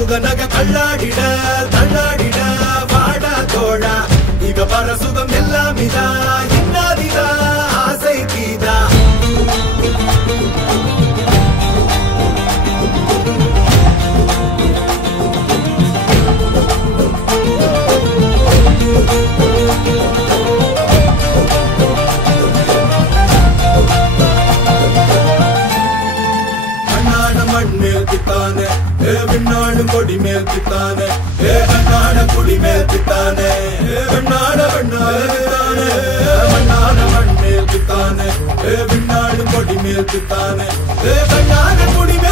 முகநக கல்லாடிட தள்ளாடிட வாடா தோழா இக வர சுகம் எல்லாம் இதா இன்னாதிதா ஆசை தீதா பித்தானே வெண்ணாடு கொடி மேல் பித்தானே கண்ணாட குடி மேல் பித்தானே வெண்ணாட வெண்ணாடு மண்ணாட மண் மேல் பித்தானே வெண்ணாடு கொடி மேல் பித்தானே கண்ணாட குடி மேல்